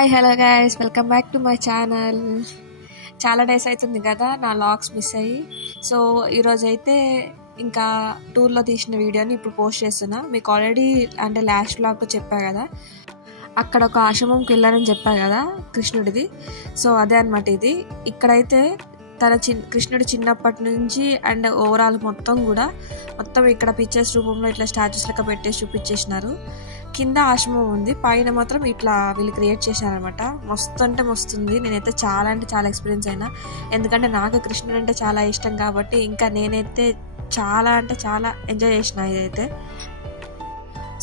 Hi hello guys, welcome back to my channel. చాలా days అవుతుంది కదా నా లాగ్స్ మిస్ అయ్యి. సో ఈరోజు అయితే ఇంకా టూర్లో తీసిన వీడియోని ఇప్పుడు పోస్ట్ చేస్తున్నా. మీకు ఆల్రెడీ అంటే లాస్ట్ వ్లాగ్లో చెప్పా కదా, అక్కడ ఒక ఆశ్రమంకి వెళ్ళానని చెప్పా కదా కృష్ణుడిది. సో అదే అనమాట ఇది. ఇక్కడైతే కృష్ణుడు చిన్నప్పటి నుంచి అండ్ ఓవరాల్ మొత్తం ఇక్కడ పిక్చర్స్ రూపంలో ఇట్లా స్టాచ్యూస్ లెక్క పెట్టేసి చూపించేసినారు. కింద ఆశ్రమం ఉంది, పైన మాత్రం ఇట్లా వీళ్ళు క్రియేట్ చేశారనమాట. మస్తు అంటే మస్తుంది. నేనైతే చాలా ఎక్స్పీరియన్స్ అయినా, ఎందుకంటే నాకు కృష్ణుడు అంటే చాలా ఇష్టం కాబట్టి ఇంకా నేనైతే చాలా ఎంజాయ్ చేసిన ఇదైతే.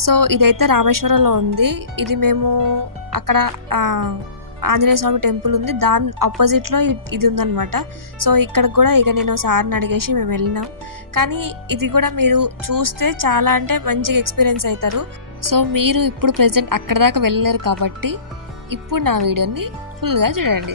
సో ఇదైతే రామేశ్వరంలో ఉంది. ఇది మేము అక్కడ ఆంజనేయ స్వామి టెంపుల్ ఉంది, దాని ఆపోజిట్లో ఇది ఉందన్నమాట. సో ఇక్కడికి కూడా ఇక నేను సార్ని అడిగేసి మేము వెళ్ళినాం. కానీ ఇది కూడా మీరు చూస్తే చాలా అంటే మంచిగా ఎక్స్పీరియన్స్ అవుతారు. సో మీరు ఇప్పుడు ప్రెజెంట్ అక్కడ దాకా వెళ్ళలేరు కాబట్టి ఇప్పుడు నా వీడియోని ఫుల్గా చూడండి.